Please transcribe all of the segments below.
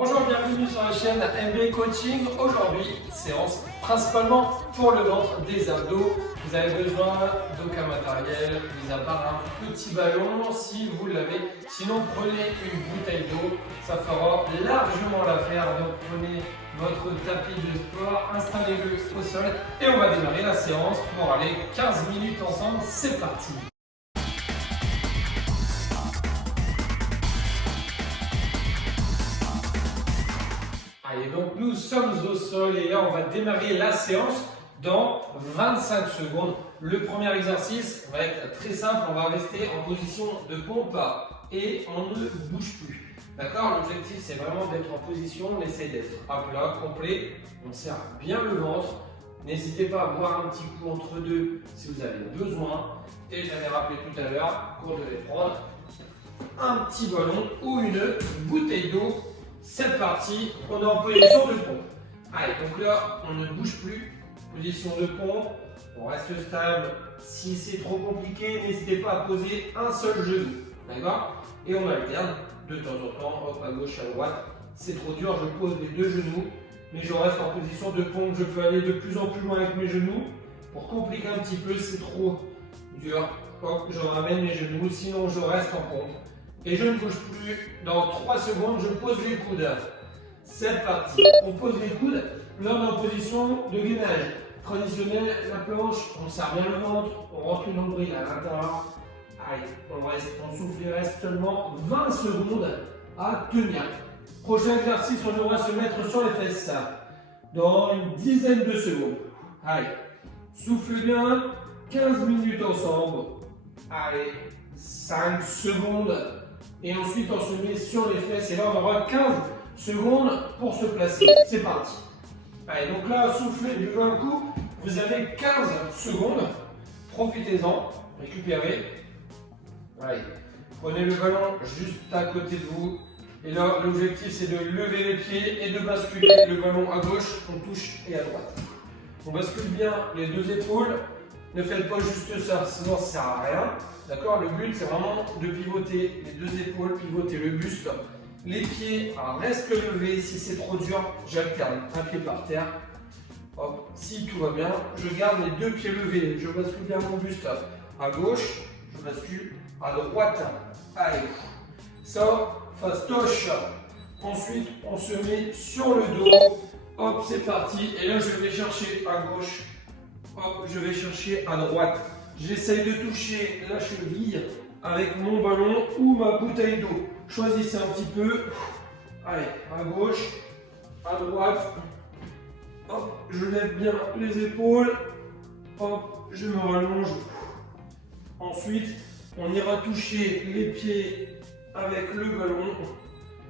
Bonjour, bienvenue sur la chaîne MB Coaching. Aujourd'hui, séance principalement pour le ventre, des abdos. Vous avez besoin d'aucun matériel, mis à part un petit ballon si vous l'avez. Sinon, prenez une bouteille d'eau, ça fera largement l'affaire. Donc, prenez votre tapis de sport, installez-le au sol et on va démarrer la séance pour aller 15 minutes ensemble. C'est parti! Allez, donc nous sommes au sol et là on va démarrer la séance dans 25 secondes. Le premier exercice va être très simple, on va rester en position de pompe et on ne bouge plus. D'accord? L'objectif c'est vraiment d'être en position, on essaie d'être à plat, complet, on serre bien le ventre. N'hésitez pas à boire un petit coup entre deux si vous avez besoin. Et je l'avais rappelé tout à l'heure qu'on devait prendre un petit ballon ou une bouteille d'eau. C'est parti, on est en position de pompe. Allez, donc là, on ne bouge plus. Position de pompe, on reste stable. Si c'est trop compliqué, n'hésitez pas à poser un seul genou. D'accord? Et on alterne de temps en temps, hop, à gauche, à droite. C'est trop dur, je pose les deux genoux, mais je reste en position de pompe. Je peux aller de plus en plus loin avec mes genoux. Pour compliquer un petit peu, c'est trop dur. Hop, je ramène mes genoux, sinon je reste en pompe. Et je ne bouge plus. Dans 3 secondes, je pose les coudes. C'est parti. On pose les coudes. Là, on est en position de gainage. Traditionnel, la planche, on serre bien le ventre, on rentre le nombril à l'intérieur. Allez, on souffle, il reste seulement 20 secondes à tenir. Prochain exercice, on devra se mettre sur les fesses dans une dizaine de secondes. Allez, souffle bien, 15 minutes ensemble. Allez, 5 secondes. Et ensuite, on se met sur les fesses. Et là, on aura 15 secondes pour se placer. C'est parti. Allez, donc là, soufflez, buvez un coup. Vous avez 15 secondes. Profitez-en. Récupérez. Allez. Prenez le ballon juste à côté de vous. Et là, l'objectif, c'est de lever les pieds et de basculer le ballon à gauche. On touche et à droite. On bascule bien les deux épaules. Ne faites pas juste ça, sinon ça ne sert à rien. D'accord? Le but, c'est vraiment de pivoter les deux épaules, pivoter le buste. Les pieds restent levés. Si c'est trop dur, j'alterne un pied par terre. Hop. Si tout va bien, je garde les deux pieds levés. Je bascule bien mon buste à gauche. Je bascule à droite. Allez. Ça, fastoche. Ensuite, on se met sur le dos. Hop, c'est parti. Et là, je vais chercher à gauche. Hop, je vais chercher à droite. J'essaye de toucher la cheville avec mon ballon ou ma bouteille d'eau. Choisissez un petit peu. Allez, à gauche, à droite. Hop, je lève bien les épaules. Hop, je me rallonge. Ensuite, on ira toucher les pieds avec le ballon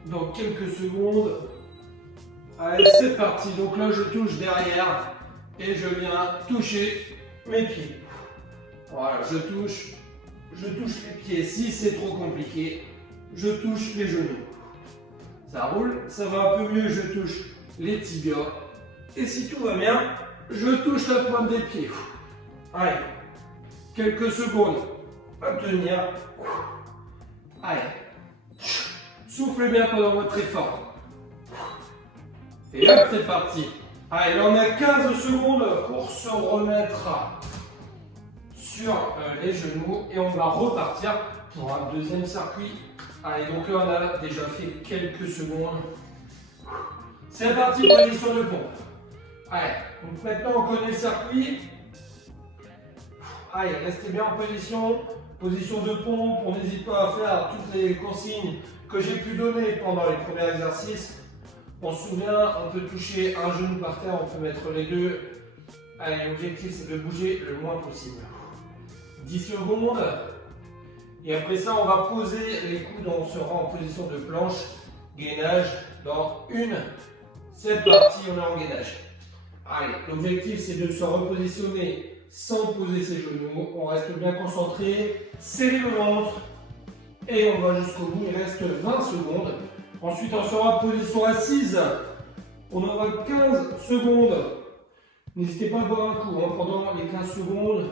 dans quelques secondes. Allez, c'est parti. Donc là, je touche derrière et je viens toucher mes pieds. Voilà, je touche les pieds. Si c'est trop compliqué, je touche les genoux. Ça roule, ça va un peu mieux, je touche les tibias. Et si tout va bien, je touche la pointe des pieds. Allez, quelques secondes à tenir. Allez, soufflez bien pendant votre effort. Et hop, c'est parti. Allez, là on a 15 secondes pour se remettre sur les genoux et on va repartir pour un deuxième circuit. Allez, donc là on a déjà fait quelques secondes. C'est parti, position de pompe. Allez, donc maintenant on connaît le circuit. Allez, restez bien en position. Position de pompe, on n'hésite pas à faire toutes les consignes que j'ai pu donner pendant les premiers exercices. On se souvient, on peut toucher un genou par terre, on peut mettre les deux. Allez, l'objectif c'est de bouger le moins possible. 10 secondes. Et après ça, on va poser les coudes, on sera en position de planche. Gainage dans une. C'est parti, on est en gainage. Allez, l'objectif c'est de se repositionner sans poser ses genoux. On reste bien concentré. Serrez le ventre. Et on va jusqu'au bout. Il reste 20 secondes. Ensuite, on sera en position assise. On aura 15 secondes. N'hésitez pas à boire un coup pendant les 15 secondes.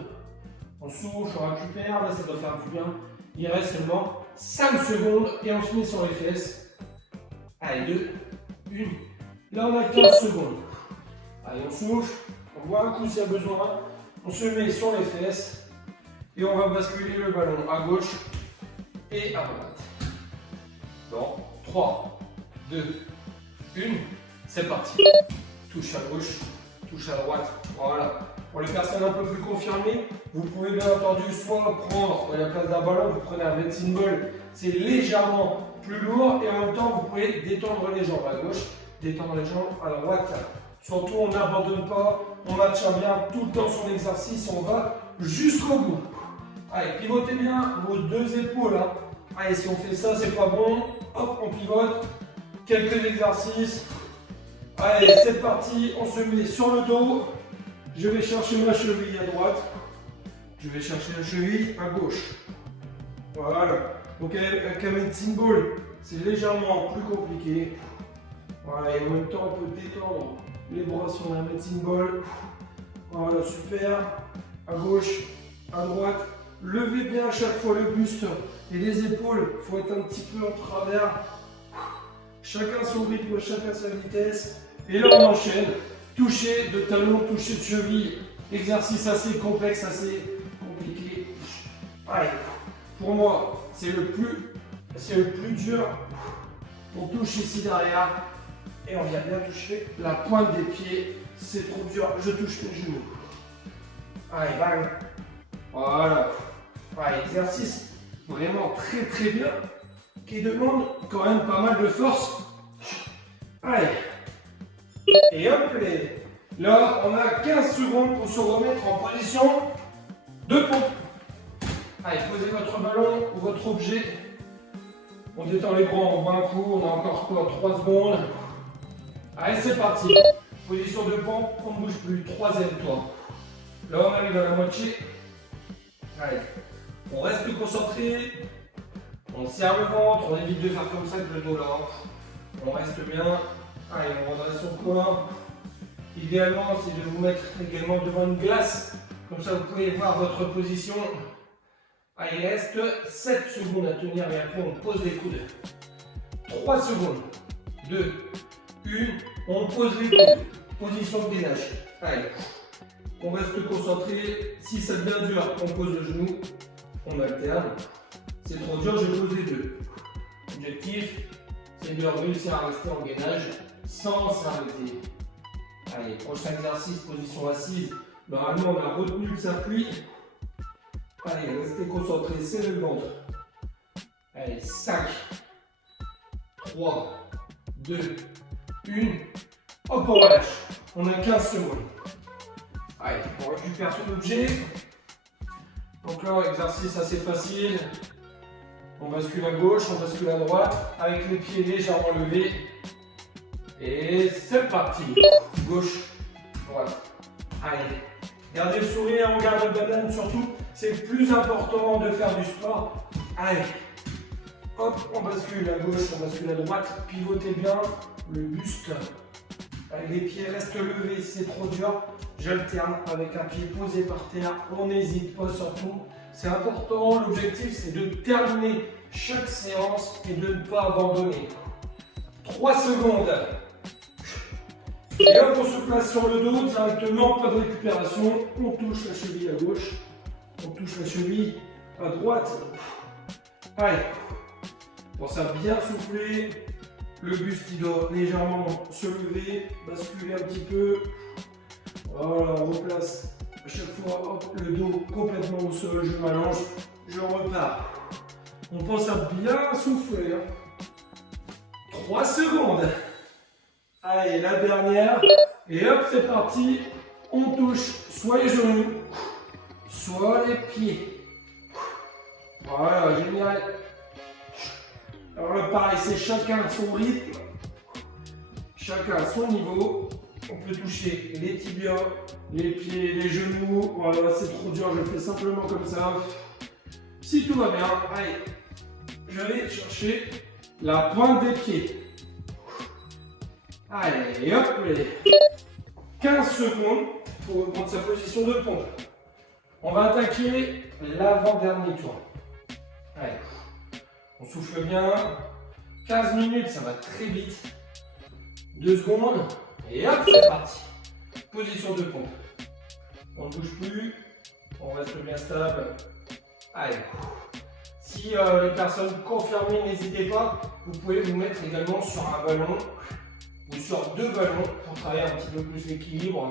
On souffle, on récupère, là ça doit faire du bien. Il reste seulement 5 secondes et on se met sur les fesses. Allez, 2, 1. Là, on a 15 secondes. Allez, on souffle, on boit un coup s'il y a besoin, on se met sur les fesses et on va basculer le ballon à gauche et à droite. Dans 3, 2, 1, c'est parti. Touche à gauche, touche à droite, voilà. Pour les personnes un peu plus confirmées, vous pouvez bien entendu soit prendre à la place d'un ballon, vous prenez un medicine ball, c'est légèrement plus lourd et en même temps vous pouvez détendre les jambes à gauche, détendre les jambes à droite. Surtout on n'abandonne pas, on maintient bien tout le temps son exercice, on va jusqu'au bout. Allez, pivotez bien vos deux épaules. Hein. Allez, si on fait ça, c'est pas bon. Hop, on pivote. Quelques exercices. Allez, c'est parti. On se met sur le dos. Je vais chercher ma cheville à droite. Je vais chercher la cheville à gauche. Voilà. Donc avec un medicine ball, c'est légèrement plus compliqué. Voilà, et en même temps, on peut détendre les bras sur la medicine ball. Voilà, super. À gauche, à droite. Levez bien à chaque fois le buste et les épaules. Il faut être un petit peu en travers. Chacun son rythme, chacun sa vitesse. Et là, on enchaîne. Toucher de talon, toucher de cheville. Exercice assez complexe, assez compliqué. Allez, pour moi, c'est le plus dur. On touche ici derrière. Et on vient bien toucher la pointe des pieds. C'est trop dur. Je touche les genoux. Allez, bang. Voilà. Ouais, exercice vraiment très bien qui demande quand même pas mal de force. Allez. Et hop, là, on a 15 secondes pour se remettre en position de pompe. Allez, posez votre ballon ou votre objet. On détend les bras, on boit un coup. On a encore quoi, 3 secondes. Allez, c'est parti. Position de pompe, on ne bouge plus. Troisième tour. Là, on arrive à la moitié. Allez, on reste concentré, on serre le ventre, on évite de faire comme ça avec le dos là. On reste bien. Allez, on redresse son corps. Idéalement, c'est de vous mettre également devant une glace. Comme ça, vous pouvez voir votre position. Allez, il reste 7 secondes à tenir et après, on pose les coudes. 3 secondes. 2, 1, on pose les coudes. Position de gainage. Allez. On reste concentré. Si ça devient dur, on pose le genou. On alterne. C'est trop dur, je pose les deux. L'objectif, c'est de réussir à rester en gainage sans s'arrêter. Allez, prochain exercice, position assise. Normalement, on a retenu le circuit. Allez, restez concentré, serrez le ventre. Allez, 5, 3, 2, 1. Hop, on relâche. On a 15 secondes. Allez, on récupère son objet. Donc là, exercice assez facile. On bascule à gauche, on bascule à droite, avec les pieds légèrement levés. Et c'est parti. Gauche, droite. Allez, gardez le sourire, on garde la banane surtout. C'est le plus important de faire du sport. Allez, hop, on bascule à gauche, on bascule à droite. Pivotez bien le buste. Allez, les pieds restent levés, si c'est trop dur. J'alterne avec un pied posé par terre. On n'hésite pas surtout. C'est important. L'objectif, c'est de terminer chaque séance et de ne pas abandonner. 3 secondes. Et hop, on se place sur le dos directement. Pas de récupération. On touche la cheville à gauche. On touche la cheville à droite. Allez. Pensez à bien souffler. Le buste, il doit légèrement se lever, basculer un petit peu. Voilà, on replace à chaque fois hop, le dos complètement au sol. Je m'allonge, je repars. On pense à bien souffler. 3 secondes. Allez, la dernière. Et hop, c'est parti. On touche soit les genoux, soit les pieds. Voilà, génial. Alors là, pareil, c'est chacun son rythme, chacun à son niveau. On peut toucher les tibias, les pieds, les genoux. Voilà, c'est trop dur, je fais simplement comme ça. Si tout va bien, allez, je vais chercher la pointe des pieds. Allez, hop, les 15 secondes pour reprendre sa position de pompe. On va attaquer l'avant-dernier tour. Allez. On souffle bien. 15 minutes, ça va très vite. 2 secondes. Et hop, c'est parti. Position de pompe. On ne bouge plus. On reste bien stable. Allez. Si les personnes confirmées, n'hésitez pas. Vous pouvez vous mettre également sur un ballon ou sur 2 ballons pour travailler un petit peu plus l'équilibre.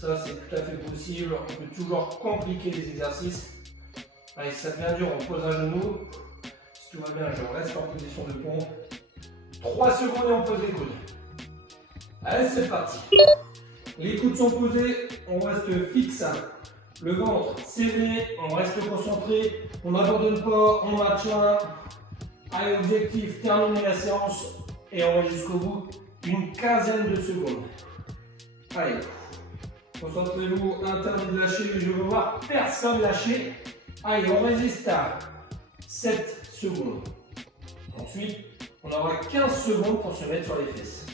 Ça, c'est tout à fait possible. On peut toujours compliquer les exercices. Allez, si ça devient dur, on pose un genou. Si tout va bien, je reste en position de pompe. 3 secondes et on pose les coudes. Allez, c'est parti. Les coudes sont posés, on reste fixe. Le ventre serré, on reste concentré. On n'abandonne pas, on maintient. Allez, objectif, terminer la séance. Et on va jusqu'au bout. Une quinzaine de secondes. Allez. Concentrez-vous, interdit de lâcher, mais je veux voir personne lâcher. Allez, on résiste à 7 secondes. Ensuite, on aura 15 secondes pour se mettre sur les fesses.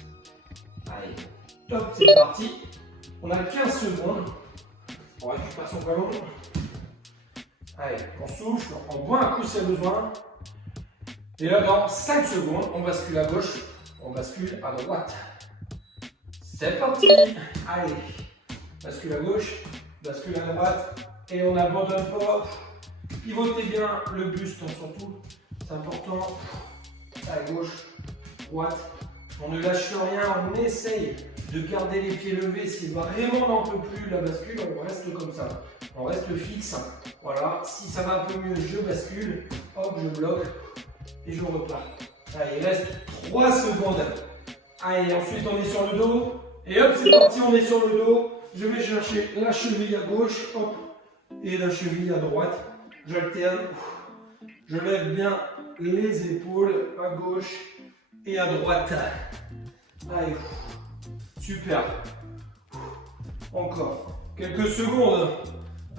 Allez, top, c'est parti. On a 15 secondes. On récupère son ballon. Allez, on souffle, on boit un coup si y a besoin. Et là, dans 5 secondes, on bascule à gauche, on bascule à droite. C'est parti. Allez. Bascule à gauche, bascule à droite, et on n'abandonne pas. Pivotez bien le buste, surtout, c'est important. À gauche, droite, on ne lâche rien, on essaye de garder les pieds levés. Si vraiment on n'en peut plus, la bascule, on reste comme ça. On reste fixe, voilà. Si ça va un peu mieux, je bascule, hop, je bloque, et je repars. Allez, il reste 3 secondes. Allez, ensuite on est sur le dos, et hop, c'est parti, on est sur le dos. Je vais chercher la cheville à gauche, hop, et la cheville à droite. J'alterne. Je lève bien les épaules à gauche et à droite. Allez, super. Encore quelques secondes.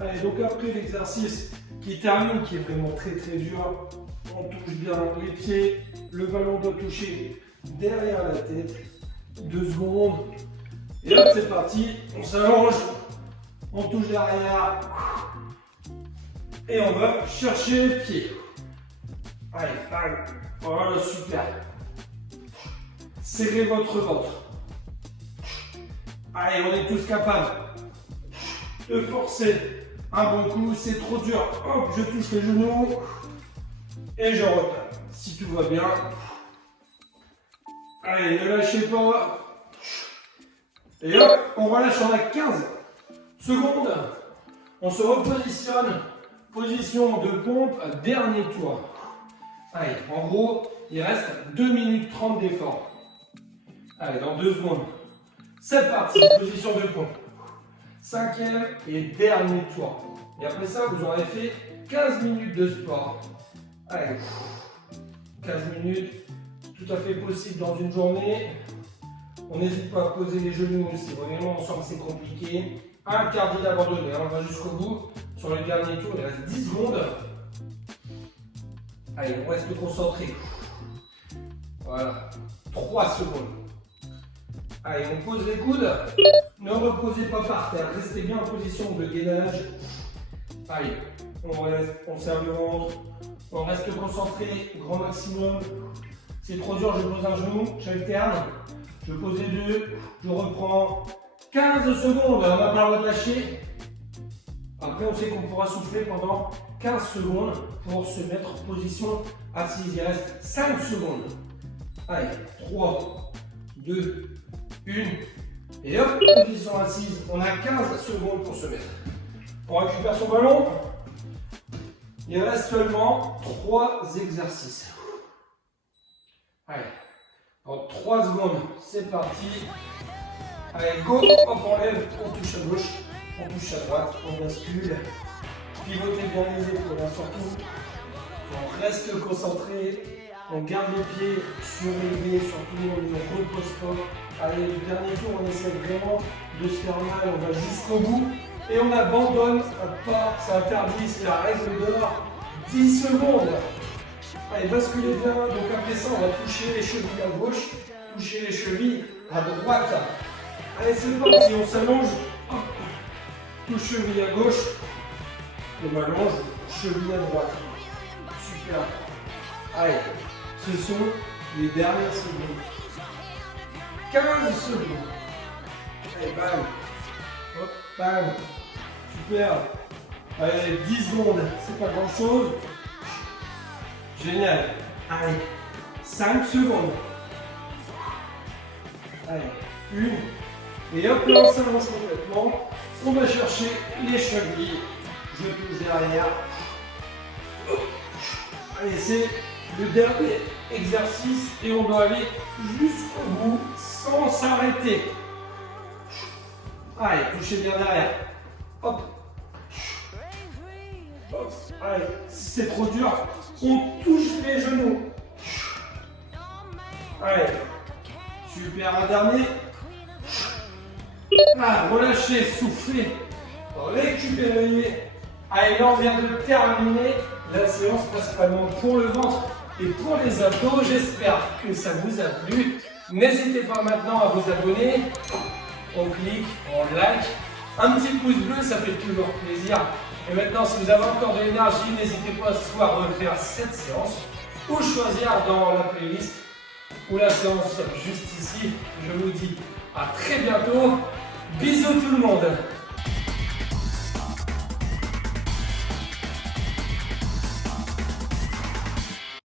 Allez, donc après l'exercice qui termine, qui est vraiment très très dur, on touche bien les pieds. Le ballon doit toucher derrière la tête. 2 secondes. Et hop, c'est parti, on s'allonge, on touche derrière et on va chercher les pieds. Allez, allez, voilà, super. Serrez votre ventre. Allez, on est tous capables de forcer un bon coup, c'est trop dur. Hop, je touche les genoux et je repars. Si tout va bien, allez, ne lâchez pas. Et hop, on relâche, on a 15 secondes. On se repositionne. Position de pompe, dernier tour. Allez, en gros, il reste 2 minutes 30 d'effort. Allez, dans 2 secondes. C'est parti, position de pompe. 5e et dernier tour. Et après ça, vous aurez fait 15 minutes de sport. Allez, 15 minutes, tout à fait possible dans une journée. On n'hésite pas à poser les genoux si vraiment on sent que c'est compliqué. Interdit d'abandonner, on va jusqu'au bout. Sur le dernier tour, il reste 10 secondes. Allez, on reste concentré. Voilà, 3 secondes. Allez, on pose les coudes. Ne reposez pas par terre, restez bien en position de gainage. Allez, on serre le ventre. On reste concentré, grand maximum. C'est trop dur, je pose un genou, j'alterne. Je pose les 2, je reprends 15 secondes, on n'a pas le droit de lâcher. Après, on sait qu'on pourra souffler pendant 15 secondes pour se mettre en position assise. Il reste 5 secondes. Allez, 3, 2, 1. Et hop, position assise. On a 15 secondes pour se mettre. On récupère son ballon. Il reste seulement 3 exercices. Allez. En 3 secondes, c'est parti. Allez, go, hop, on lève, on touche à gauche, on touche à droite, on bascule. Pivotez bien les épaules, surtout. On reste concentré, on garde les pieds surélevés, surtout on ne repose pas. Allez, le dernier tour, on essaie vraiment de se faire mal, on va jusqu'au bout. Et on abandonne pas, c'est interdit, c'est la règle d'or. 10 secondes. Allez, basculez bien. Donc après ça, on va toucher les chevilles à gauche, toucher les chevilles à droite. Allez, c'est parti, on s'allonge. Touche cheville à gauche. On m'allonge, cheville à droite. Super. Allez, ce sont les dernières secondes. 15 secondes. Allez, bam. Hop, bam. Super. Allez, 10 secondes, c'est pas grand chose. Génial. Allez, 5 secondes. Allez, 1. Et hop là, on s'allonge complètement. On va chercher les chevilles. Je touche derrière. Allez, c'est le dernier exercice et on doit aller jusqu'au bout sans s'arrêter. Allez, touchez bien derrière. Hop. Hop. Allez, si c'est trop dur, on touche les genoux. Allez. Super, un dernier. Ah, relâchez, soufflez, récupérez. Allez, là on vient de terminer la séance principalement pour le ventre et pour les abdos. J'espère que ça vous a plu. N'hésitez pas maintenant à vous abonner. On clique, on like. Un petit pouce bleu, ça fait toujours plaisir. Et maintenant, si vous avez encore de l'énergie, n'hésitez pas soit à refaire cette séance ou choisir dans la playlist ou la séance juste ici. Je vous dis à très bientôt. Bisous tout le monde.